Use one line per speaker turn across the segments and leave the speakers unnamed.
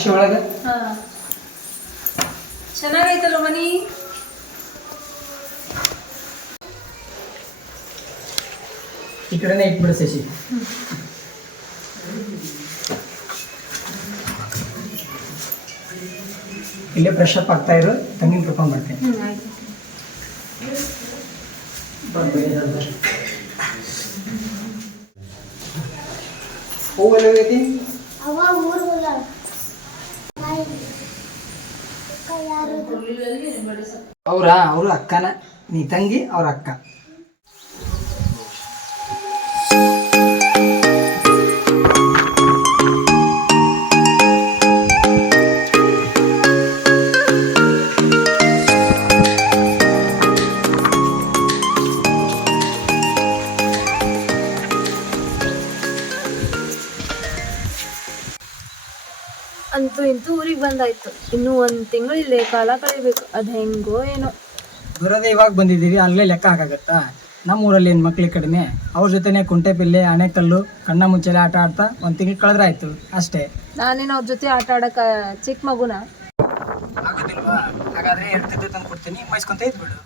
ಭಾಷೆ ಒಳಗೆ
ಹಾ ಚೆನ್ನಾಗೈತಲ್ಲ ಮನಿ
ಈ ಕಡೆನೇ ಇಟ್ಬಿಡು ಶಶಿ ಇಲ್ಲೇ ಫ್ರೆಶ್ ಅಪ್ ಆಗ್ತಾ ಇರು ತಂಗಿನ ಕರ್ಕೊಂಡ್ ಬರ್ತೀನಿ
ಹ್ಮ್ ಆಯ್ತು
ಹೂವು ಎಲ್ಲಿ ಹೋಗೈತಿ
ಅವ ಊರ್ ಹೋಗ್ಯಾಳ.
ಅವ್ರ ಅವರು ಅಕ್ಕನ ನೀ ತಂಗಿ ಅವ್ರ ಅಕ್ಕ.
ಅಂತೂ ಇಂತೂ ಊರಿಗೆ ಬಂದಾಯ್ತು. ಇನ್ನು ಒಂದ್ ತಿಂಗಳು ಇಲ್ಲೇ ಕಾಲ ಕಳಿಬೇಕು. ಅದ್ ಹೆಂಗೋ ಏನೋ.
ಬರೋದೇ ಇವಾಗ ಬಂದಿದ್ದೀವಿ ಅಲ್ಲೇ ಲೆಕ್ಕ ಹಾಕಾಗತ್ತಾ? ನಮ್ಮ ಊರಲ್ಲಿ ಏನು ಮಕ್ಳಿಗೆ ಕಡಿಮೆ? ಅವ್ರ ಜೊತೆನೆ ಕುಂಟೆ ಪಿಲ್ಲೆ ಅಣೆಕಲ್ಲು ಕಣ್ಣ ಮುಚ್ಚಲೆ ಆಟ ಆಡ್ತಾ ಒಂದು ತಿಂಗಳು ಕಳೆದ್ರಾಯ್ತು ಅಷ್ಟೇ.
ನಾನೇನು ಅವ್ರ ಜೊತೆ ಆಟ ಆಡಕ ಚಿಕ್ಕ ಮಗುನ?
ಆಗೋದಿಲ್ವಾ? ಹಾಗಾದ್ರೆ ಇರ್ತಿದ್ದೆ ತಂದು ಕೊಡ್ತೀನಿ ಮೈಸ್ಕೊಂತ ಇದ್ಬಿಡು.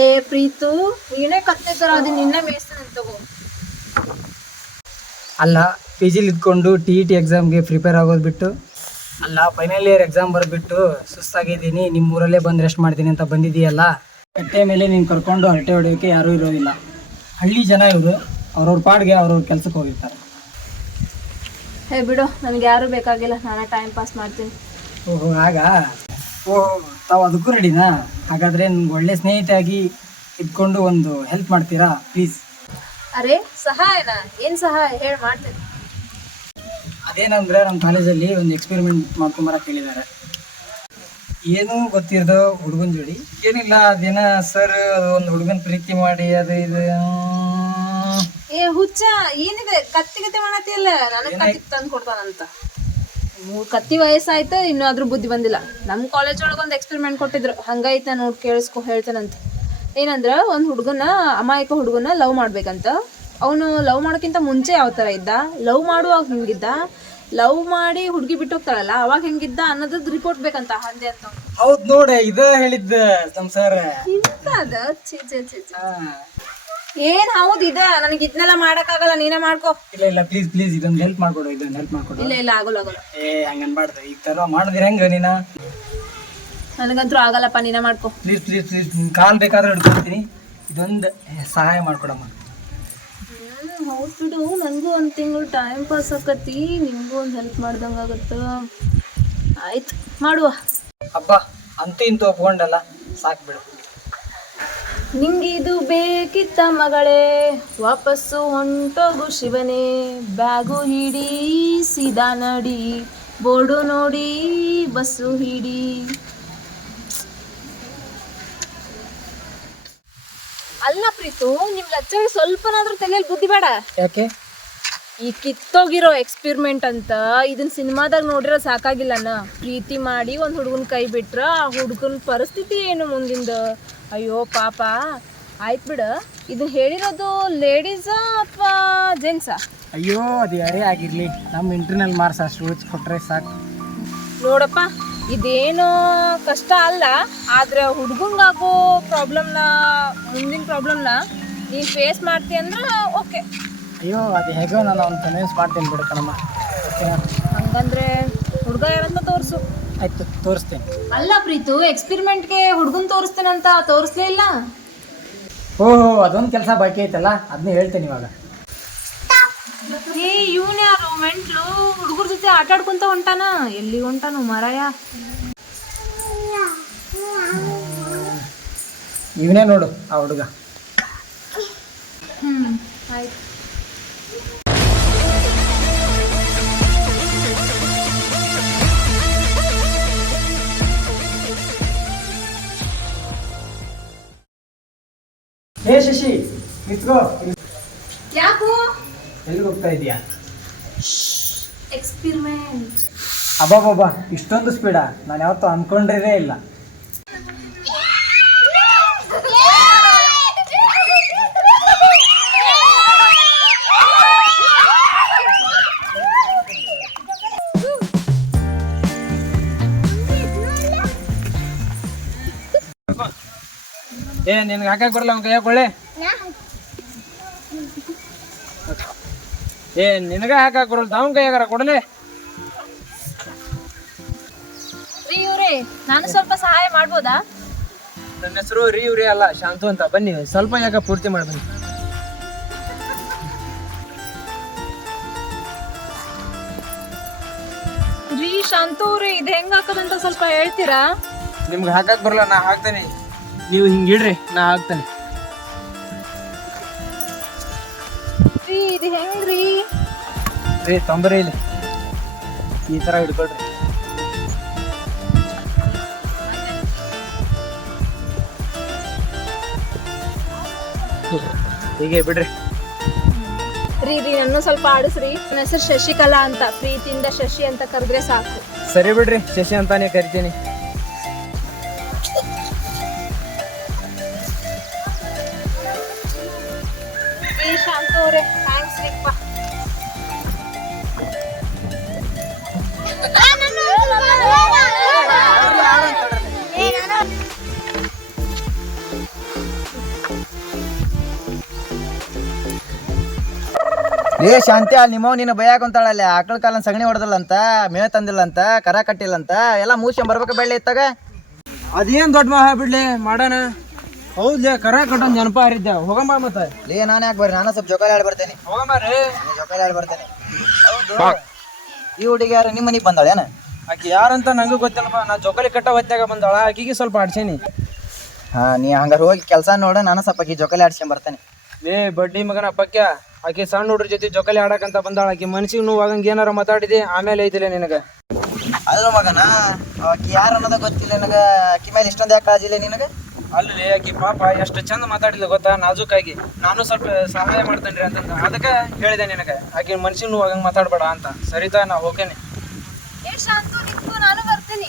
ಏ ಪ್ರೀತು ನೀನೇ ಕತ್ತೆ ತರ ಅದು ನಿನ್ನೆ ಮೇಯಿಸ್ತಾನೆ ತಗೋ.
ಅಲ್ಲ ಪಿ ಜಿಲಿ ಇದ್ಕೊಂಡು ಟಿ ಇ ಟಿ ಎಕ್ಸಾಮ್ಗೆ ಪ್ರಿಪೇರ್ ಆಗೋದು ಬಿಟ್ಟು ಅಲ್ಲ ಫೈನಲ್ ಇಯರ್ ಎಕ್ಸಾಮ್ ಬರ್ಬಿಟ್ಟು ಸುಸ್ತಾಗಿದ್ದೀನಿ ನಿಮ್ಮ ಊರಲ್ಲೇ ಬಂದು ರೆಸ್ಟ್ ಮಾಡ್ತೀನಿ ಅಂತ ಬಂದಿದ್ದೀಯಲ್ಲ? ಕಟ್ಟೆ ಮೇಲೆ ನೀನು ಕರ್ಕೊಂಡು ಹರಟೆ ಹೊಡೆಯೋಕೆ ಯಾರೂ ಇರೋದಿಲ್ಲ. ಹಳ್ಳಿ ಜನ ಇವರು ಅವ್ರವ್ರ ಪಾಡ್ಗೆ ಅವ್ರವ್ರ ಕೆಲ್ಸಕ್ಕೆ ಹೋಗಿರ್ತಾರೆ.
ಹೇ ಬಿಡು ನನಗೆ ಯಾರು ಬೇಕಾಗಿಲ್ಲ ನಾನು ಟೈಮ್ ಪಾಸ್ ಮಾಡ್ತೀನಿ.
ಓಹೋ ಆಗ? ಓ ತಾವು ಅದಕ್ಕೂ ರೆಡಿನಾ ಹಾಗಾದರೆ ನನ್ಗೆ ಒಳ್ಳೆ ಸ್ನೇಹಿತೆಯಾಗಿ ಇದ್ಕೊಂಡು ಒಂದು ಹೆಲ್ಪ್ ಮಾಡ್ತೀರಾ ಪ್ಲೀಸ್
ಅರೆ ಸಹಾಯನಾ? ಏನ್ ಸಹಾಯ? ಹೇಳಿ ಮಾಡ್ತೀನಿ.
ಅದೇನಂದ್ರೆ ನಮ್ಮ ಕಾಲೇಜಲ್ಲಿ ಒಂದು ಎಕ್ಸ್ಪೆರಿಮೆಂಟ್ ಮಾಡ್ಕೊಂಬರಕ್ಕೆ ಹೇಳಿದ್ದಾರೆ. ಏನೂ ಗೊತ್ತಿರದ ಹುಡುಗನ ಜೋಡಿ. ಏನಿಲ್ಲ ಅದೇನ ಸರ್ ಒಂದು ಹುಡುಗನ ಪ್ರೀತಿ ಮಾಡಿ ಅದು ಇದು
ಏ ಹುಚ್ಚ ಏನಿದೆ? ಕತ್ತಿ ಕತ್ತಿ ಮಾಡತ್ತಿಲ್ಲ ನನಗೆ ಕತ್ತಿ ತಂದು ಕೊಡ್ತಾನಂತ. ಮೂರ್ ಕತ್ತಿ ವಯಸ್ಸಾಯ್ತು ಇನ್ನೂ ಅದ್ರ ಬುದ್ಧಿ ಬಂದಿಲ್ಲ. ನಮ್ಮ ಕಾಲೇಜ್ ಒಳಗೆ ಒಂದು ಎಕ್ಸ್ಪೆರಿಮೆಂಟ್ ಕೊಟ್ಟಿದ್ರು. ಹಂಗೈತ ನೋಡಿ ಕೇಳಿಸ್ಕೊ ಹೇಳ್ತಾನಂತ. ಏನಂದ್ರ ಒಂದು ಹುಡುಗನ ಅಮಾಯಕ ಹುಡುಗನ ಲವ್ ಮಾಡ್ಬೇಕಂತ. ಅವನು ಲವ್ ಮಾಡೋಕ್ಕಿಂತ ಮುಂಚೆ ಯಾವ ಥರ ಇದ್ದ? ಲವ್ ಮಾಡುವಾಗ ಹೆಂಗಿದ್ದ? ಲವ್ ಮಾಡಿ ಹುಡುಗಿ ಬಿಟ್ಟು ಹೋಗ್ತಾಳಲ್ಲ ಅವಾಗ ಹೆಂಗಿದ್ದ ಅನ್ನೋದ್ ರಿಪೋರ್ಟ್ ಬೇಕಂತ ಹಂದೆ ಅಂತ
ಹೌದ್ ನೋಡ ಇದ ಹೇಳಿದ್ದ ಸಂಸಾರ. ಸರ್
ಇಂತ ಅದ ಛೀ ಛೀ ಛೀ. ಛೀ. ಏನ್ ಹೌದು ಇದೆ? ನನಗೆ ಇದನ್ನೆಲ್ಲ ಮಾಡಕ್ಕಾಗಲ್ಲ ನೀನೇ ಮಾಡ್ಕೋ.
ಇಲ್ಲ ಇಲ್ಲ ಪ್ಲೀಸ್ ಪ್ಲೀಸ್ ಇದೊಂದು ಹೆಲ್ಪ್ ಮಾಡ್ಕೊಡು ಇದೊಂದು ಹೆಲ್ಪ್ ಮಾಡ್ಕೊಡು.
ಇಲ್ಲ ಇಲ್ಲ ಆಗೋಲ್ಲ ಆಗೋಲ್ಲ.
ಏ ಹಂಗ ಅನ್ಬಾರ್ದು. ಈ ತರ ಮಾಡಿದ್ರೆ ಹೆಂಗ ನೀನ?
ನನಗಂತೂ ಆಗಲ್ಲಪ್ಪ ನೀನೇ ಮಾಡ್ಕೋ.
ಪ್ಲೀಸ್ ಪ್ಲೀಸ್ ಪ್ಲೀಸ್ ನಿನ್ ಕಾಲ್ ಬೇಕಾದ್ರೆ ಹಿಡ್ಕೊಳ್ತೀನಿ. ಇದೊಂದು ಸಹಾಯ ಮಾಡ್ಕೊಡಮ್ಮ.
ಹೌದು ಬಿಡು ನನಗೂ ಒಂದು ತಿಂಗಳು ಟೈಮ್ ಪಾಸ್ ಆಕತಿ ನಿಮಗೂ ಒಂದು ಹೆಲ್ಪ್ ಮಾಡ್ದಂಗೆ ಆಗುತ್ತೆ. ಆಯ್ತು ಮಾಡುವ.
ಅಪ್ಪ ಅಂತೂ ಇಂತೂ ಒಪ್ಕೊಂಡಲ್ಲ ಸಾಕು ಬಿಡು.
ನಿಂಗೆ ಇದು ಬೇಕಿತ್ತ ಮಗಳೇ ವಾಪಸ್ಸು ಹೊಂಟೋಗು ಶಿವನೇ. ಬ್ಯಾಗು ಹಿಡಿ ಸೀದಾ ನಡಿ ಬೋರ್ಡು ನೋಡಿ ಬಸ್ಸು ಹಿಡಿ. ಅಲ್ಲ ಪ್ರೀತು ನಿಮ್ ಲೆಕ್ಚರ್ ಸ್ವಲ್ಪನಾದ್ರೂ ತಲೆಯಲ್ಲಿ ಬುದ್ಧಿ ಬೇಡ.
ಯಾಕೆ?
ಈ ಕಿತ್ತೋಗಿರೋ ಎಕ್ಸ್ಪೆರಿಮೆಂಟ್ ಅಂತ ಇದನ್ನ ಸಿನಿಮಾದಾಗ ನೋಡಿರ ಸಾಕಾಗಿಲ್ಲನ ಪ್ರೀತಿ ಮಾಡಿ ಒಂದು ಹುಡುಗನ ಕೈ ಬಿಟ್ರ ಆ ಹುಡುಗನ ಪರಿಸ್ಥಿತಿ ಏನು ಮುಂದಿಂದ? ಅಯ್ಯೋ ಪಾಪ. ಆಯ್ತು ಬಿಡ. ಇದನ್ನ ಹೇಳಿರೋದು ಲೇಡೀಸ್ ಅಥವಾ ಜೆಂಟ್ಸಾ
ಅಯ್ಯೋ ಅದು ಯಾರೇ ಆಗಿರಲಿ. ನಮ್ಮ ಇಂಟರ್ನಲ್ ಮಾರ್ಸ್ ಅಷ್ಟು ಕೊಟ್ಟರೆ ಸಾಕು.
ನೋಡಪ್ಪ. ಇದೇನು ಕಷ್ಟ ಅಲ್ಲ ಆದ್ರೆ ಹುಡುಗಂಗಾಗೋ ಪ್ರಾಬ್ಲಮ್ನ ಮುಂದಿನ ಪ್ರಾಬ್ಲಮ್ನ ನೀನು ಫೇಸ್ ಮಾಡ್ತಿ ಅಂದ್ರೆ ಓಕೆ
ಅಯ್ಯೋ ಅದು ಹೇಗೋ ನಾನು ಅವ್ನು ಕನ್ವಿನ್ಸ್ ಮಾಡ್ತೀನಿ ಬಿಡು ಕಣಮ್ಮ. ಓಕೆನಾ
ಹಂಗಂದ್ರೆ ಹುಡುಗ ಯಾರಂತ ತೋರಿಸು.
ಆಯ್ತು ತೋರಿಸ್ತೇನೆ.
ಅಲ್ಲ ಪ್ರೀತು ಎಕ್ಸ್ಪೆರಿಮೆಂಟ್ಗೆ ಹುಡುಗನ್ ತೋರಿಸ್ತೇನಂತ ತೋರಿಸ್ಲೇ ಇಲ್ಲ?
ಓಹೋ ಅದೊಂದು ಕೆಲಸ ಬಾಕಿ ಐತಲ್ಲ ಅದನ್ನ ಹೇಳ್ತೇನೆ ಇವಾಗ.
ಏ ಇವನ್ ಯಾರು ಮೆಂಟ್ಲು? ಜೊತೆ ಆಟ ಆಡ್ಕೊಂತ ಹೊಂಟಾನ. ಎಲ್ಲಿ ಹೊಂಟಾನು ಮರಾಯ.
ಇವನೇ ನೋಡು ಆ ಹುಡುಗ.
ಹ್ಮ್ ಆಯ್ತು.
ಹೇ ಶಶಿ ನಿತ್ಕೋ.
ಯಾಕೋ?
ಎಲ್ಲಿಗೆ ಹೋಗ್ತಾ ಇದೀಯಾ
ಎಕ್ಸ್ಪಿರಿಮೆಂಟ್
ಇಷ್ಟೊಂದು ಸ್ಪೀಡಾ ನಾನು ಯಾವತ್ತೂ ಅಂದ್ಕೊಂಡಿರೇ ಇಲ್ಲ.
ಏ ನಿನ್ಗೆ ಹಾಕಕ್ಕೆ ಬರಲ್ಲ ಅವನ್ ಕೈಯಾಗ ಕೊಳ್ಳೆ ಏ ನಿನಗ ಹಾಕಕ್ ಬರಲ್ಲ? ಅವ್ನ ಕೈಯಾಗಾರ ಕೊಡಲೆ?
ರೀ ಇವ್ರಿ ನಾನು ಸ್ವಲ್ಪ ಸಹಾಯ ಮಾಡ್ಬೋದಾ?
ನನ್ನ ಹೆಸರು ರೀ ಇವ್ರಿ ಅಲ್ಲ ಶಾಂತು ಅಂತ. ಬನ್ನಿ ಸ್ವಲ್ಪ ಯಾಕ ಪೂರ್ತಿ ಮಾಡ್ಬನ್ನಿ
ರೀ ಶಾಂತು ರೀ ಇದು ಹೆಂಗ್ ಹಾಕೋದಂತ ಸ್ವಲ್ಪ ಹೇಳ್ತೀರಾ?
ನಿಮ್ಗೆ ಹಾಕಕ್ ಬರಲ್ಲ ನಾ ಹಾಕ್ತೇನೆ. ನೀವು ಹಿಂಗೆ ಇಡ್ರಿ ನಾ ಹಾಕ್ತೇನೆ.
ಇದು ಹೆಂಗ್ರಿ?
ಏ ತೊಂಬರಿ ಇಲ್ಲಿ. ಈ ತರ ಹಿಡ್ಕೊಳ್ರಿ. ಹೀಗೆ ಬಿಡ್ರಿ.
ರೀ ರೀ ನನ್ನ ಸ್ವಲ್ಪ ಆಡಿಸ್ರಿ. ನನ್ನ ಹೆಸರು ಶಶಿಕಲಾ ಅಂತ. ಪ್ರೀತಿಯಿಂದ ಶಶಿ ಅಂತ ಕರೆದ್ರೆ ಸಾಕು.
ಸರಿ ಬಿಡ್ರಿ ಶಶಿ ಅಂತಾನೆ ಕರಿತೀನಿ.
ಏ ಶಾಂತಿ ಅಲ್ಲಿ ನಿಮ್ಮವ್ ನಿನ್ನ ಭಯ ಅಂತಾಳಲ್ಲ ಆಕಳ ಕಾಲ ಸಗಣಿ ಹೊಡೆದಿಲ್ಲ ಅಂತ ಮೇವ್ ತಂದಿಲ್ಲ ಅಂತ ಕರ ಕಟ್ಟಿಲ್ಲ ಅಂತ ಎಲ್ಲ ಮೂಸ್ಕೊಂಡ್ ಬರ್ಬೇಕು ಬೆಳ್ಳಿ ಇತ್ತಾಗ?
ಅದೇನ್ ದೊಡ್ಡ ಮಹಾ ಬಿಡ್ಲಿ ಮಾಡೋಣ. ಹೌದ್ಲೇ ಕರ ಕಟ್ಟೊಂದು ನೆನಪ ಹರಿದ್ದ ಹೋಗಂಬ ಮತ್ತೆ.
ಲೇ ನಾನು ಯಾಕೆ ಬರ್ರಿ ನಾನು ಸ್ವಲ್ಪ ಜೋಕಾಲಿ ಆಡಿ ಬರ್ತೇನೆ.
ಜೋಕಾಲ
ನಾನು ಜೋಕಾಲಿ ಆಡಿ ಬರ್ತೇನೆ. ಹೌದು. ಈ ಹುಡುಗಿ ಯಾರು? ನಿಮ್ಮ ಮನೆಗೆ ಬಂದಾಳೇನ
ಆಕಿ ಯಾರಂತ ನಂಗೂ ಗೊತ್ತಿಲ್ಲಪ್ಪ. ನಾ ಜೋಕಾಲಿ ಕಟ್ಟ ಹೊತ್ತಾಗ ಬಂದಾಳ. ಆಕಿಗೆ ಸ್ವಲ್ಪ ಆಡ್ಸೇನಿ.
ಹಾ ನೀ ಹಂಗಾರ ಹೋಗಿ ಕೆಲಸ ನೋಡ. ನಾನು ಸ್ವಲ್ಪ ಆಕಿ ಜೋಕಾಲಿ ಆಡ್ಸ್ಕೊಂಡ್ ಬರ್ತೇನೆ.
ಏ ಬಡ್ಡಿ ಮಗನ ಪಕ್ಯ. ಆಕಿ ಸಣ್ಣ ಹುಡ್ರ ಜೊತೆ ಜೊಕಲಿ ಆಡಕಂತ ಬಂದಾಳ. ಆಕಿ ಮನ್ಸಿಗೆ ನೋವಾಗಂಗ ಏನಾರ ಮಾತಾಡಿದೆ ಆಮೇಲೆ ಐತಿಲ್ಲ ನಿನಗ?
ಅಲ್ಲ ಮಗನ ಆಕಿ ಯಾರು ಅನ್ನೋದ ಗೊತ್ತಿಲ್ಲ ನನಗ? ಆಕಿ ಮೇಲೆ ಇಷ್ಟೊಂದು ಯಾಕೆ ಕಾಜಿಲ್ಲ ನಿನಗ?
ಅಲ್ಲಿ ಆಕಿ ಪಾಪ ಎಷ್ಟು ಚಂದ ಮಾತಾಡಿಲ್ಲ ಗೊತ್ತಾ ನಾಜುಕಾಗಿ. ನಾನು ಸ್ವಲ್ಪ ಸಹಾಯ ಮಾಡ್ತೇನ್ರಿ ಅಂತ ಅದಕ್ಕೆ ಹೇಳಿದೆ ನಿನಗೆ ಆಕಿ ಮನ್ಸಿಗೆ ನೋವಾಗಂಗ ಮಾತಾಡಬೇಡ ಅಂತ. ಸರಿತಾ ನಾ ಹೋಗೇನೆ
ಏ ಶಾಂತು ನಿಂತು ನಾನು ಬರ್ತೀನಿ.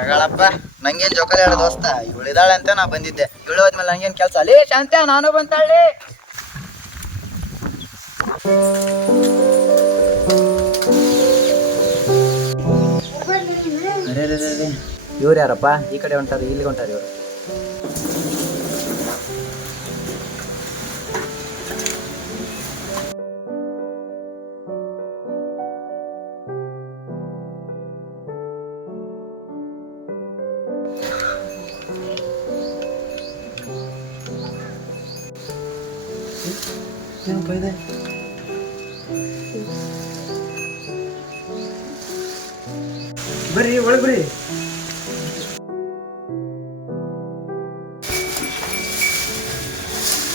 ತಗಳಪ್ಪ ನಂಗೇನ್ ಜೋಕಾಲಿ ಆಡೋ ದೋಸ್ತ ಇವಳಿದಾಳೆ ಅಂತ ನಾ ಬಂದಿದ್ದೆ. ಇವಳು ಹೋದ್ಮೇಲೆ ನಂಗೇನ್ ಕೆಲ್ಸ? ಅಲ್ಲಿ ಶಾಂತ ನಾನು ಬಂತಾಳೆ ಇವ್ರು ಯಾರಪ್ಪ? ಈ ಕಡೆ ಹೊಂಟಾರ ಇಲ್ಲಿಗೆ ಹೊಂಟಾರ ಇವರು.
ಬರ್ರಿ ಒಳಗೆ ಬರ್ರಿ.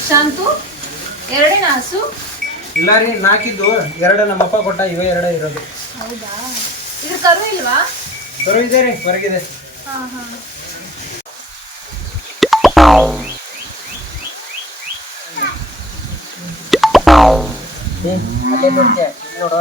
ಶಾಂತು ಎರಡೇ ನಾಸು.
ಇಲ್ಲ ರೀ ನಾಕಿದ್ದು ಎರಡು ನಮ್ಮಪ್ಪ ಕೊಟ್ಟ ಇವೇ ಎರಡೇ ಇರೋದು.
ಹೌದಾ? ಇದ್ರ ಕರು ಇಲ್ವಾ?
ಬರೋ ಇದೆ ರೀ ಹೊರಗಿದೆ.
ಹಾ ಹಾ.
ಅಲ್ಲೇ ನೋಡ್ತೀಯ ನೋಡು.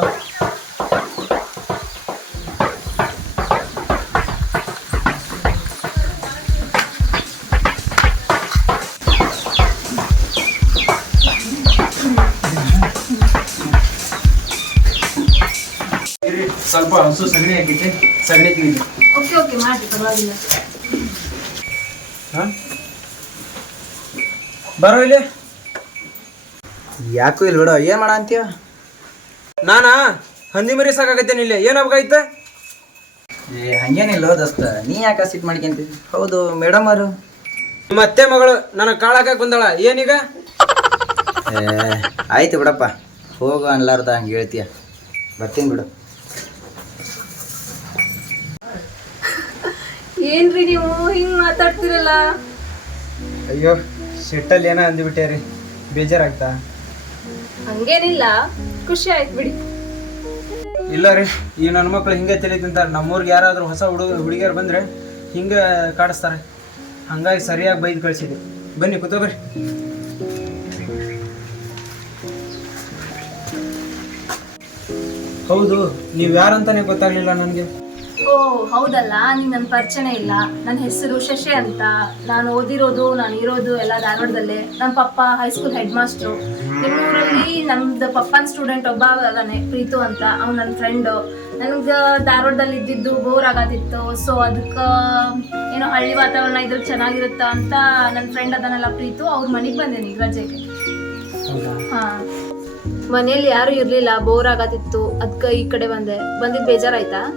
ಸ್ವಲ್ಪ ಹಸು ಸಗಣಿ ಹಾಕಿಟ್ಟೆ. ಸಗಣಿ ತಿಳಿದು
ಓಕೆ ಓಕೆ ಮಾಡಿ ಪರವಾಗಿಲ್ಲ.
ಹಾ? ಬರೋ ಇಲ್ಲಿ?
ಯಾಕೂ ಇಲ್ಲ ಬಿಡು ಏನ್ ಮಾಡ ಅಂತೀಯ?
ನಾನಾ? ಹಂದಿ ಮರಿ ಸಾಕಾಗತ್ತೇನೆ ಇಲ್ಲಿ? ಏನಾಗೈತೆ
ಏ ಹಂಗೇನಿಲ್ಲ ದೋಸ್ತ. ನೀ ಯಾಕೆ ಸಿಟ್ ಮಾಡ್ಕೊಂತಿ? ಹೌದು ಮೇಡಮ್ ಅವರು.
ನಿಮ್ಮ ಅತ್ತೆ ಮಗಳು ನನಗೆ ಕಾಳಾಕ ಬಂದಾಳ. ಏನೀಗ?
ಏ ಆಯ್ತು ಬಿಡಪ್ಪ. ಹೋಗು ಅನ್ಲಾರ್ದ ಹಂಗೆ ಹೇಳ್ತೀಯ. ಬರ್ತೀನಿ ಬಿಡು.
ಏನ್ರಿ ನೀವು? ಹಿಂಗ್ ಮಾತಾಡ್ತಿರಲ್ಲ?
ಅಯ್ಯೋ ಸಿಟ್ಟಲ್ಲಿ ಏನೋ ಅಂದ್ಬಿಟ್ಟೆ ರೀ. ಬೇಜಾರಾಗ್ತಾ?
ಹಂಗೇನಿಲ್ಲ. ಖುಷಿ ಆಯ್ತು ಬಿಡಿ.
ಇಲ್ಲ ರೀ ಈ ನನ್ನ ಮಕ್ಳು ಹಿಂಗೆ ತಲೆ ತಿಂತಾರೆ. ನಮ್ಮೂರ್ಗೆ ಯಾರಾದರೂ ಹೊಸ ಹುಡುಗ ಹುಡುಗಿಯರು ಬಂದರೆ ಹಿಂಗೆ ಕಾಡಿಸ್ತಾರೆ. ಹಂಗಾಗಿ ಸರಿಯಾಗಿ ಬೈದು ಕಳಿಸಿದೆ. ಬನ್ನಿ ಕೂತೋ ಬರ್ರಿ. ಹೌದು ನೀವು ಯಾರಂತಾನೆ ಗೊತ್ತಾಗ್ಲಿಲ್ಲ ನನಗೆ.
ಓ ಹೌದಲ್ಲ ನೀನ್ ನನ್ನ ಪರಿಚಯ ಇಲ್ಲ. ನನ್ನ ಹೆಸರು ಶಶಿ ಅಂತ. ನಾನು ಓದಿರೋದು ನಾನು ಇರೋದು ಎಲ್ಲ ಧಾರವಾಡದಲ್ಲೇ. ನಮ್ಮ ಪಪ್ಪ ಹೈಸ್ಕೂಲ್ ಹೆಡ್ ಮಾಸ್ಟ್ರು ನಿಮ್ಮೂರಲ್ಲಿ ನಮ್ದು ಪಪ್ಪನ ಸ್ಟೂಡೆಂಟ್ ಒಬ್ಬ ಅದಾನೆ ಪ್ರೀತು ಅಂತ. ಅವ್ನು ನನ್ನ ಫ್ರೆಂಡು ನನಗೆ ಧಾರವಾಡದಲ್ಲಿ ಇದ್ದಿದ್ದು ಬೋರ್ ಆಗತ್ತಿತ್ತು ಸೊ ಅದಕ್ಕೆ ಏನೋ ಹಳ್ಳಿ ವಾತಾವರಣ ಇದ್ರ ಚೆನ್ನಾಗಿರುತ್ತ ಅಂತ ನನ್ನ ಫ್ರೆಂಡ್ ಅದನ್ನೆಲ್ಲ ಪ್ರೀತು. ಅವ್ರ ಮನೆಗೆ ಬಂದೇನಿ ರಜೆಗೆ. ಹಾಂ. ಮನೇಲಿ ಯಾರು ಇರ್ಲಿಲ್ಲ ಬೋರ್ ಆಗತ್ತಿತ್ತು ಅದಕ್ಕೆ ಈ ಕಡೆ ಬಂದೆ. ಬಂದಿದ್ದು ಬೇಜಾರಾಯ್ತಾ?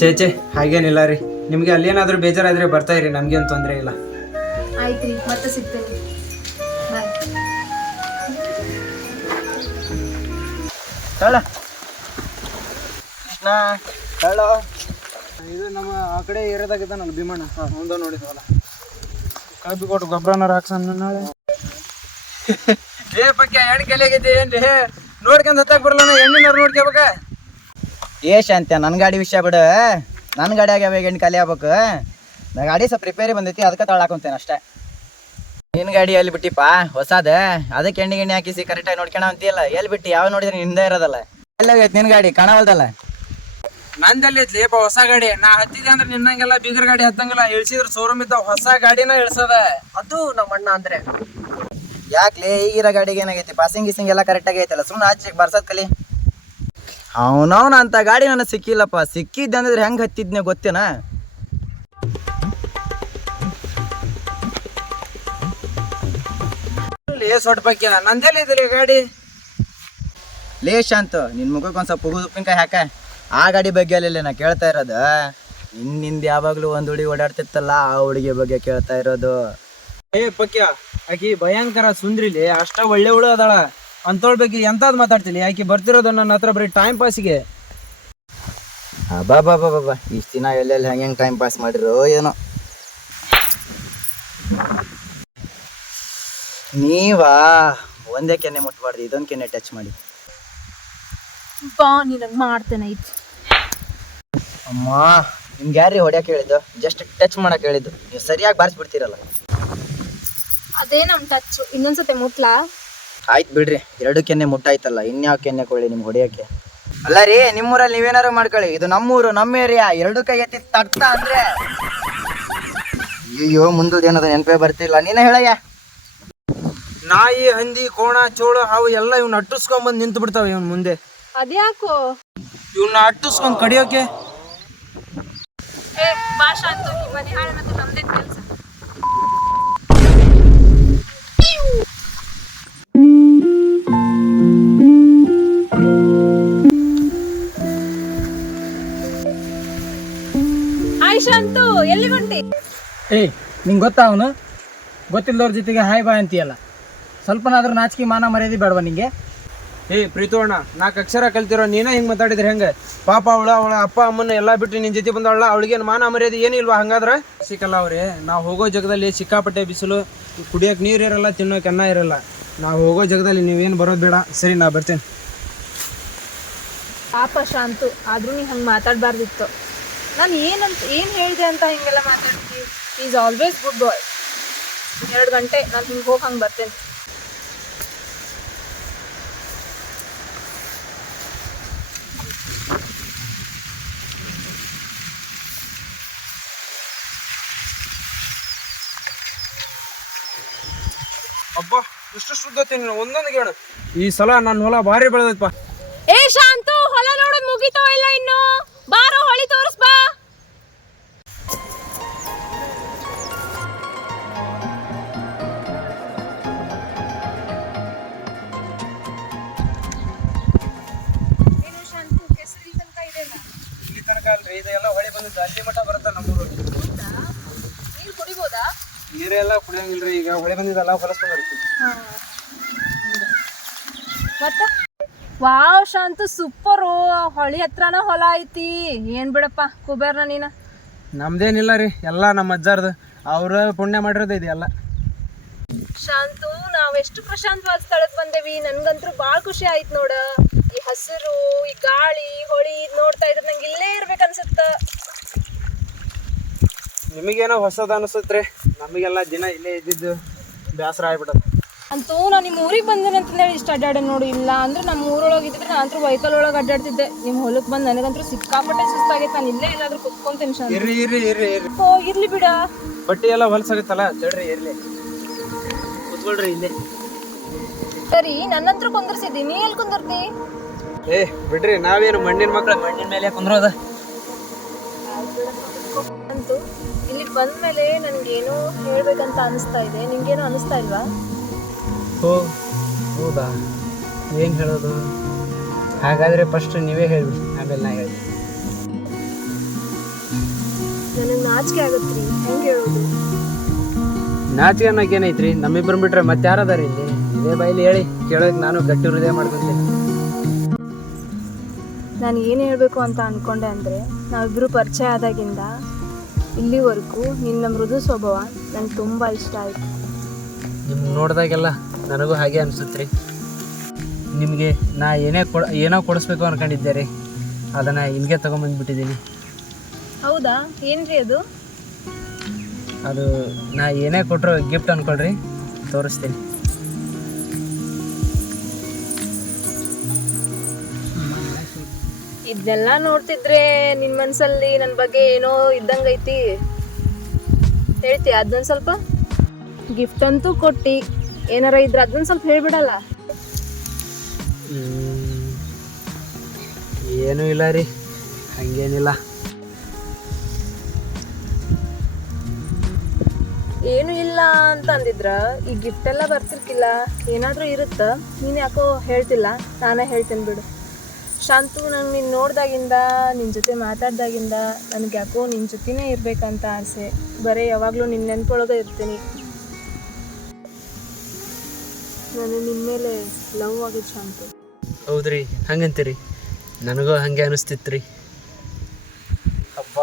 ಚೇ ಚೇ ಹಾಗೇನಿಲ್ಲ ರೀ. ನಿಮಗೆ ಅಲ್ಲೇನಾದರೂ ಬೇಜಾರಾದರೆ ಬರ್ತಾ ಇರಿ ನಮಗೇನು ತೊಂದರೆ ಇಲ್ಲ.
ಆಯ್ತು ರೀ ಮತ್ತೆ ಬಾಯ್
ಹೇಳ. ಕೃಷ್ಣ ಹೇಳೋ.
ಇದು ನಮ್ಮ ಆ ಕಡೆ ಏರಿಯಾದಾಗ ನನ್ನ ಭೀಮಣ್ಣ. ಮುಂದೆ ನೋಡಿದ್ವಲ್ಲ. ಕಬ್ಬಿ ಕೊಟ್ಟು ಗೊಬ್ಬರನಾರ ಹಾಕ್ಸಣ್ಣ ನಾಳೆ. ಏ ಪಕ್ಕ ಹೆಣ್ಣು ಆಗೈತಿ ಏನ್ರಿ? ನೋಡ್ಕೊಂಡ್ ಹತ್ತಾಗ ಬರಲ್ಲ ಎಣ್ಣಿನಾರ ನೋಡ್ಕೋಬೇಕ
ಏ ಶಾಂತ್ಯ ನನ್ನ ಗಾಡಿ ವಿಷಯ ಬಿಡು. ನನ್ನ ಗಾಡಿ ಆಗ್ಯಾವ ಎಣ್ಣೆ ಖಾಲಿ ಆಗ್ಬೇಕು. ನಾ ಗಾಡಿ ಸ್ವಲ್ಪ ರಿಪೇರಿ ಬಂದೈತಿ ಅದಕ್ಕೆ ತಳಾಕೊಂತೇನೆ ಅಷ್ಟೇ. ನಿನ್ನ ಗಾಡಿ ಎಲ್ಲಿ ಬಿಟ್ಟಿಪ್ಪ? ಹೊಸಾದ? ಅದಕ್ಕೆ ಎಣ್ಣೆ ಗಿಣ್ಣೆ ಹಾಕಿಸಿ ಕರೆಕ್ಟಾಗಿ ನೋಡ್ಕೊಳ ಅಂತೀಯಲ್ಲ? ಎಲ್ಲಿ ಬಿಟ್ಟು? ಯಾವ ನೋಡಿದ್ರೆ? ನಿಂದ ಇರೋದಲ್ಲ. ಎಲ್ಲ ನಿನ್ ನಿನ್ನ ಗಾಡಿ? ಕಾಣವಲ್ದಲ್ಲ.
ನಂದಲ್ಲಿ ಐತ್ಲಿಪ್ಪ ಹೊಸ ಗಾಡಿ. ನಾ ಹತ್ತಿದೆ ಅಂದ್ರೆ ನಿನ್ನಂಗೆಲ್ಲ ಬೀಗರ್ ಗಾಡಿ ಹತ್ತಂಗಿಲ್ಲ. ಇಳಿಸಿದ್ರ ಶೋರೂಮ್ ಇದ್ದ ಹೊಸ ಗಾಡಿನ ಇಳಿಸದ. ಅದು ನಮ್ಮ ಅಣ್ಣ ಅಂದ್ರೆ.
ಯಾಕ್ಲೆ ಈಗಿರೋ ಗಾಡಿಗೆ ಏನಾಗೈತಿ? ಪಾಸಿಂಗ್ ಗೀಸಿಂಗ್ ಎಲ್ಲ ಕರೆಕ್ಟಾಗಿ ಐತಲ್ಲ ಸುಮ್ಮನೆ ಆಚೆ ಬರ್ಸದ್ ಕಲಿ. ಅವನವನ ಅಂತ ಗಾಡಿ ನನಗೆ ಸಿಕ್ಕಿಲ್ಲಪ್ಪ. ಸಿಕ್ಕಿದ್ದೆ ಅಂದ್ರೆ ಹೆಂಗೆ ಹತ್ತಿದ್ನೆ ಗೊತ್ತೇನಾ?
ಸೊಟ್ಟ ಪಕ್ಕ ನಂದೆಲ್ಲ ಇದ್ರಿ ಗಾಡಿ?
ಲೇ ಶಾಂತ ನಿನ್ನ ಮುಖಕ್ಕೆ ಒಂದು ಸ್ವಲ್ಪ ಉಗುದು ಉಪ್ಪಿನಕಾಯಿ ಹಾಕ. ಆ ಗಾಡಿ ಬಗ್ಗೆ ಅಲ್ಲಿಲ್ಲ ನಾ ಕೇಳ್ತಾ ಇರೋದು. ನಿನ್ನಿಂದ ಯಾವಾಗಲೂ ಒಂದು ಹುಡುಗಿ ಓಡಾಡ್ತಿತ್ತಲ್ಲ ಆ ಹುಡುಗಿ ಬಗ್ಗೆ ಕೇಳ್ತಾ ಇರೋದು.
ಏ ಪಕ್ಯ ಆಕಿ ಭಯಂಕರ ಸುಂದ್ರಿಲಿ. ಅಷ್ಟ ಒಳ್ಳೆ ಹುಳು ಅದಾಳ. ಅಂತೋಳ್ ಬಗ್ಗೆ ಎಂತಾದ್ ಮಾತಾಡ್ತೀನಿ? ಯಾಕೆ ಬರ್ತಿರೋದು ನನ್ನ ಹತ್ರ ಬರೀ ಟೈಮ್ ಪಾಸಿಗೆ
ಬಾ ಬಾ ಬಾ ಬಾ ಇಷ್ಟು ದಿನ ಎಲ್ಲೆಲ್ಲಿ ಹೆಂಗೆ ಹೆಂಗೆ ಟೈಮ್ ಪಾಸ್ ಮಾಡಿರೋ ಏನೋ. ನೀವಾ? ಒಂದೇ ಕೆನೆ ಮುಟ್ಬಾರ್ದು ಇದೊಂದು ಕೆನೆ ಟಚ್ ಮಾಡಿ.
ಬಾ ನಿನಗೆ ಮಾಡ್ತೇನೆ ಇದು
ಅಮ್ಮ ನಿಮ್ಗೆ ಯಾರೀ ಹೊಡ್ಯಕ್ಕೆ ಹೇಳಿದ್ದು? ಜಸ್ಟ್ ಟಚ್ ಮಾಡಕ್ ಹೇಳಿದ್ದು. ನೀವು ಸರಿಯಾಗಿ ಬಾರಿಸ್ಬಿಡ್ತೀರಲ್ಲ.
ಅದೇ ನಮ್ಮ ಟಚ್ ಇನ್ನೊಂದ್ಸತಿ ಮುಟ್ಲಾ?
ಆಯ್ತು ಬಿಡ್ರಿ. ಎರಡು ಕೆನ್ನೆ ಮುಟ್ಟಾಯ್ತಲ್ಲ ಇನ್ಯಾವ ಕೆನ್ನೆ ಕೊಳ್ಳಿ ನಿಮ್ಗೆ ಹೊಡಿಯೋಕ್ಕೆ ಅಲ್ಲ ರೀ ನಿಮ್ಮೂರಲ್ಲಿ ನೀವೇನಾರು ಮಾಡ್ಕೊಳ್ಳಿ. ಇದು ನಮ್ಮೂರು ನಮ್ಮ ಏರಿಯಾ ಎರಡು ಕೈ ಎತ್ತಿ ತಟ್ಟ ಅಂದ್ರೆ. ಅಯ್ಯೋ ಮುಂದದ ಏನದ ನೆನಪೇ ಬರ್ತಿಲ್ಲ. ನೀನೇ ಹೇಳಯ್ಯ.
ನಾಯಿ ಹಂದಿ ಕೋಣ ಚೋಳು ಹಾವು ಎಲ್ಲ ಇವ್ನ ಅಟ್ಟಿಸ್ಕೊಂಬಂದು ನಿಂತು ಬಿಡ್ತಾವ ಇವನ್ ಮುಂದೆ.
ಅದ್ಯಾಕೋ?
ಇವನ್ನ ಅಟ್ಟಿಸ್ಕೊಂಡ್ ಕಡಿಯೋಕೆ?
ಏ ಭಾಷಾ ಅಂತೂ ಮನೆ ಹಾಳು ಮತ್ತೆ ನಮ್ದೇ ಕೆಲಸ. ಶಾಂತು ಎಲ್ಲಿ ಹೊಂಟಿ?
ಏಯ್ ನಿಂಗೆ ಗೊತ್ತಾ ಅವನು? ಗೊತ್ತಿಲ್ಲದವ್ರ ಜೊತೆಗೆ ಹಾಯ್ ಬಾಯ್ ಅಂತೀಯಲ್ಲ. ಸ್ವಲ್ಪನಾದ್ರೂ ನಾಚಿಕೆ ಮಾನ ಮರ್ಯಾದೆ ಬೇಡವಾ ನಿಂಗೆ?
ಏ ಪ್ರೀತು ಅಣ್ಣ ನಾಲ್ಕು ಅಕ್ಷರ ಕಲ್ತಿರೋ ನೀನೇ ಹಿಂಗೆ ಮಾತಾಡಿದ್ರೆ ಹೆಂಗೆ? ಪಾಪ ಅವಳ ಅವಳ ಅಪ್ಪ ಅಮ್ಮನ ಎಲ್ಲಾ ಬಿಟ್ಟು ನಿನ್ನ ಜೊತೆ ಬಂದವಳ ಅವಳಿಗೆ ಮಾನ ಮರ್ಯಾದೆ ಏನು ಇಲ್ವಾ ಹಂಗಾದ್ರ? ಸಿಕ್ಕಲ್ಲ ಅವ್ರಿ ನಾವು ಹೋಗೋ ಜಗದಲ್ಲಿ ಸಿಕ್ಕಾಪಟ್ಟೆ ಬಿಸಿಲು ಕುಡಿಯೋಕೆ ನೀರು ಇರಲ್ಲ ತಿನ್ನೋಕೆ ಅನ್ನ ಇರಲ್ಲ. ನಾವು ಹೋಗೋ ಜಗದಲ್ಲಿ ನೀವೇನು ಬರೋದು ಬೇಡ. ಸರಿ ನಾ ಬರ್ತೇನೆ.
ಪಾಪ ಶಾಂತು ಆದ್ರೂ ನೀ ಹಂಗೆ ಮಾತಾಡಬಾರ್ದಿತ್ತು. ನಾನು ಏನಂತ ಏನು ಹೇಳಿದೆ ಅಂತ ಹಿಂಗೆಲ್ಲ ಮಾತಾಡ್ತೀವಿ ಈಸ್ ಆಲ್ವೇಸ್ ಗುಡ್ ಬಾಯ್ ಎರಡು ಗಂಟೆ ನಾನು ಹಿಂಗೆ ಹೋಗಿ ಹಂಗೆ ಬರ್ತೇನೆ.
ಅಬ್ಬಾ ಇಷ್ಟು ಶುದ್ಧತೆ ನೀನು ಒಂದೊಂದು ಈ ಸಲ ನನ್ನ ಹೊಲ ಭಾರಿ ಬೆಳೆದೈತಪ್ಪ.
ಏ ಶಾಂತು ಹೊಲ ನೋಡೋದು ಮುಗಿತೋ ಇಲ್ಲ ಇನ್ನು? ಬಾರೋ ಹೊಳಿ ತೋರಿಸ್ ಬಾ
ಇಲ್ಲಿ ತನಕ ಅಲ್ರಿ ಇದೆಲ್ಲ ಹೊಳೆ ಬಂದಿದ್ದು ಅಲ್ಲಿ ಮಠ ಬರುತ್ತೆ ನಮ್ಮೂರು?
ನೀರು ಕುಡಿಬೋದಾ?
ನೀರೆಲ್ಲ ಕುಡಿಯಂಗಿಲ್ರಿ ಈಗ ಹೊಳೆ ಬಂದಿದ್ದಲ್ಲ ಹೊಲಸ್ಕೊಂಡು
ಮತ್ತ? ವಾವ್ ಶಾಂತು ಸೂಪರು ಹೊಳಿ ಹತ್ರನ ಹೊಲ ಐತಿ. ಏನ್ ಬಿಡಪ್ಪ ಕುಬೇರ್ನ ನೀನ?
ನಮ್ದೇನಿಲ್ಲ ರೀ ಎಲ್ಲ ನಮ್ಮ ಅಜ್ಜಾರ್ದು. ಅವ್ರ ಪುಣ್ಯ ಮಾಡಿರೋದು ಇದೆಲ್ಲ
ಶಾಂತು ಎಷ್ಟು ಪ್ರಶಾಂತವಾದ ಸ್ಥಳಕ್ಕೆ ಬಂದೇವಿ? ನನ್ಗಂತೂ ಭಾಳ ಖುಷಿ ಆಯ್ತು ನೋಡ. ಈ ಹಸಿರು ಈ ಗಾಳಿ ಹೊಳಿ ಇದ್ ನೋಡ್ತಾ ಇದ್ರೆ ನಂಗೆ ಇಲ್ಲೇ ಇರ್ಬೇಕು ಅನ್ಸುತ್ತ?
ನಿಮಗೇನೋ ಹೊಸದ ಅನಿಸುತ್ತೆ ನಮಗೆಲ್ಲ ದಿನ ಇಲ್ಲೇ ಇದ್ದಿದ್ದು ಬೇಸರ ಆಗ್ಬಿಟ್ಟದ
ಅಂತೂ ನಾನು ನಿಮ್ಮ ಊರಿಗೆ ಬಂದೇನೆ ಅಂತ ಹೇಳಿ ಇಷ್ಟ ಅಡ್ಡಾಡೆ ನೋಡಿ. ಇಲ್ಲ ಅಂದ್ರೆ ನಮ್ಮ ಊರೊಳಗೆ ಇದ್ರೆ ನಾನು ಅಂತೂ ವೈಕಲ್ ಒಳಗೆ ಅಡ್ಡಾಡ್ತಿದ್ದೆ. ನಿಮ್ಮ ಹೊಲಕ್ಕೆ ಬಂದು ನನಗಂತೂ ಸಿಕ್ಕಾಪಟ್ಟೆ ಸುಸ್ತಾಗೈತೆ. ನಾನು ಇಲ್ಲೇ ಇಲ್ಲಾದ್ರೂ ಕುತ್ಕೊಂತೇನೆ ಶಾಂತ
ಇರ್ರಿ ಇರ್ರಿ ಇರ್ರಿ ಇರ್ರಿ.
ಓ ಇರ್ಲಿ ಬಿಡ.
ಬಟ್ಟೆ ಎಲ್ಲ ಹೊಲಸಾಗತ್ತಲ್ಲ ಚಡ್ರಿ ಇರ್ಲಿ. ಕೂತ್ಕೊಳ್ರಿ ಇಲ್ಲೇ
ಸರಿ ನನ್ನ ಹತ್ರ ಕುಂದರ್ಸಿದ್ದಿ ನೀ ಎಲ್ಲಿ ಕುಂದಿರ್ತಿ?
ಏ ಬಿಡ್ರಿ ನಾವೇನು ಮಣ್ಣಿನ ಮಕ್ಕಳ
ಮಣ್ಣಿನ ಮೇಲೆ ಕುಂದ್ರೋದ?
ಅಂತೂ ಇಲ್ಲಿಗೆ ಬಂದ್ಮೇಲೆ ನನಗೇನೋ ಹೇಳ್ಬೇಕಂತ ಅನಿಸ್ತಾ ಇದೆ. ನಿಂಗೇನೋ ಅನಿಸ್ತಾ ಇಲ್ವಾ?
ಹೋ ಹೌದಾ? ಏನು ಹೇಳೋದು? ಹಾಗಾದರೆ ಫಸ್ಟ್ ನೀವೇ ಹೇಳ್ಬಿಡಿ ಆಮೇಲೆ ನಾ ಹೇಳಿ
ನನಗೆ ನಾಚಿಕೆ ಆಗತ್ರಿ. ಹೆಂಗೆ ಹೇಳೋದು?
ನಾಚಿಕೆ ಅನ್ನೋಕೆ ಏನೈತ್ರಿ? ನಮ್ಮಿಬ್ಬರು ಬಿಟ್ರೆ ಮತ್ತೆ ಯಾರದಾರ ಇಲ್ಲಿ? ಇದೇ ಬೈಲಿ ಹೇಳಿ ಕೇಳೋಕೆ ನಾನು ಗಟ್ಟಿ ಹೃದಯ ಮಾಡ್ಕೊಂತೀನಿ.
ನಾನು ಏನು ಹೇಳಬೇಕು ಅಂತ ಅಂದ್ಕೊಂಡೆ ಅಂದರೆ ನಾವಿಬ್ಬರು ಪರಿಚಯ ಆದಾಗಿಂದ ಇಲ್ಲಿವರೆಗೂ ನಿನ್ನ ಮೃದು ಸ್ವಭಾವ ನಂಗೆ ತುಂಬ ಇಷ್ಟ ಆಯಿತು.
ನಿಮ್ಗೆ ನೋಡಿದಾಗೆಲ್ಲ ನನಗೂ ಹಾಗೆ ಅನಿಸುತ್ತೆ ರೀ ನಿಮಗೆ ನಾ ಏನೇ ಕೊಡ ಏನೋ ಕೊಡಿಸ್ಬೇಕು ಅನ್ಕೊಂಡಿದ್ದೆ ರೀ. ಅದನ್ನು ಇಲ್ಲಿಗೆ ತೊಗೊಂಬಂದ್ಬಿಟ್ಟಿದ್ದೀನಿ.
ಹೌದಾ? ಏನ್ರಿ ಅದು?
ಅದು ನಾ ಏನೇ ಕೊಟ್ಟರು ಗಿಫ್ಟ್ ಅಂದ್ಕೊಳ್ರಿ ತೋರಿಸ್ತೀನಿ.
ಇದನ್ನೆಲ್ಲ ನೋಡ್ತಿದ್ರೆ ನಿನ್ನ ಮನಸ್ಸಲ್ಲಿ ನನ್ನ ಬಗ್ಗೆ ಏನೋ ಇದ್ದಂಗೈತಿ ಹೇಳ್ತಿ ಅದನ್ನ ಸ್ವಲ್ಪ? ಗಿಫ್ಟ್ ಅಂತೂ ಕೊಟ್ಟು ಏನಾರ ಇದ್ರೆ ಅದನ್ನ ಸ್ವಲ್ಪ ಹೇಳ್ಬಿಡಲ್ಲ.
ಏನೂ ಇಲ್ಲ ರೀ ಹಂಗೇನಿಲ್ಲ.
ಏನು ಇಲ್ಲ ಅಂತ ಅಂದಿದ್ರ, ಈ ಗಿಫ್ಟ್ ಎಲ್ಲ ಬರ್ತಿರ್ಕಿಲ್ಲ ಏನಾದರೂ ಇರುತ್ತ? ನೀನು ಯಾಕೋ ಹೇಳ್ತಿಲ್ಲ? ನಾನೇ ಹೇಳ್ತೇನೆ ಬಿಡು. ಶಾಂತು ನಂಗೆ ನೀನು ನೋಡ್ದಾಗಿಂದ ನಿನ್ನ ಜೊತೆ ಮಾತಾಡ್ದಾಗಿಂದ ನನಗೆ ಯಾಕೋ ನಿನ್ನ ಜೊತೆನೇ ಇರಬೇಕಂತ ಆಸೆ. ಬರೇ ಯಾವಾಗಲೂ ನಿನ್ನ ನೆನ್ಪೊಳಗೆ ಇರ್ತೀನಿ. ನಾನು ನಿನ್ನ ಮೇಲೆ ಲವ್ ಆಗಿದ್ದು ಶಾಂತು.
ಹೌದ್ರಿ, ಹಂಗಂತೀರಿ. ನನಗೂ ಹಾಗೆ ಅನಿಸ್ತಿತ್ತು ರೀ ಅಪ್ಪ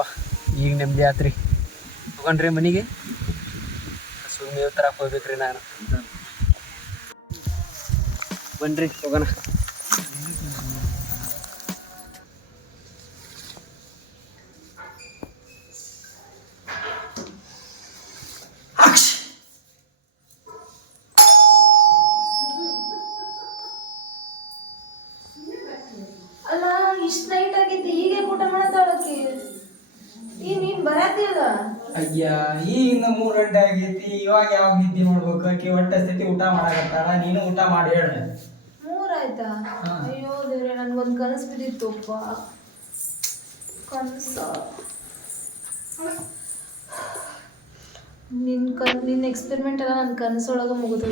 ಈಗ ನೆಮ್ಮದಿ ಆತ್ರಿ. ತಗೊಂಡ್ರಿ ಮನೆಗೆ? ಸುಮ್ಮನೆ ತರಕ್ಕೆ ಹೋಗ್ಬೇಕ್ರಿ ನಾನು. ಬನ್ರಿ, ಹೋಗೋಣ.
ಅಲ್ಲ, ಇಷ್ಟು ನೈಟ್ ಆಗಿತ್ತು ಹೀಗೆ ಊಟ ಮಾಡತ್ತಾಳಕ್ಕೆ ಈ ನೀನ್ ಬರತ್ತಿಲ್ಲ
ಅಯ್ಯ ಈಗಿನ ಮೂರು ಗಂಟೆ ಆಗೈತಿ ಇವಾಗ ಯಾವ ನಿದ್ದೆ ಮಾಡ್ಬೇಕು? ಆಕಿ ಹೊಟ್ಟೆ ಸ್ಥಿತಿ ಊಟ ಮಾಡಕತ್ತಾರ ನೀನು ಊಟ ಮಾಡಿ ಹೇಳ.
ಮೂರಾಯ್ತಾ ಅಯ್ಯೋ ದೇವ್ರೆ ನನ್ಗೊಂದು ಕನಸು ಬಿದ್ದಿತ್ತುಪ್ಪ. ಕನಸ? ನಿನ್ನ ಕನ್ ನಿನ್ನ ಎಕ್ಸ್ಪೆರಿಮೆಂಟ್ ಎಲ್ಲ ನನ್ನ ಕನಸೊಳಗೆ ಮುಗಿದ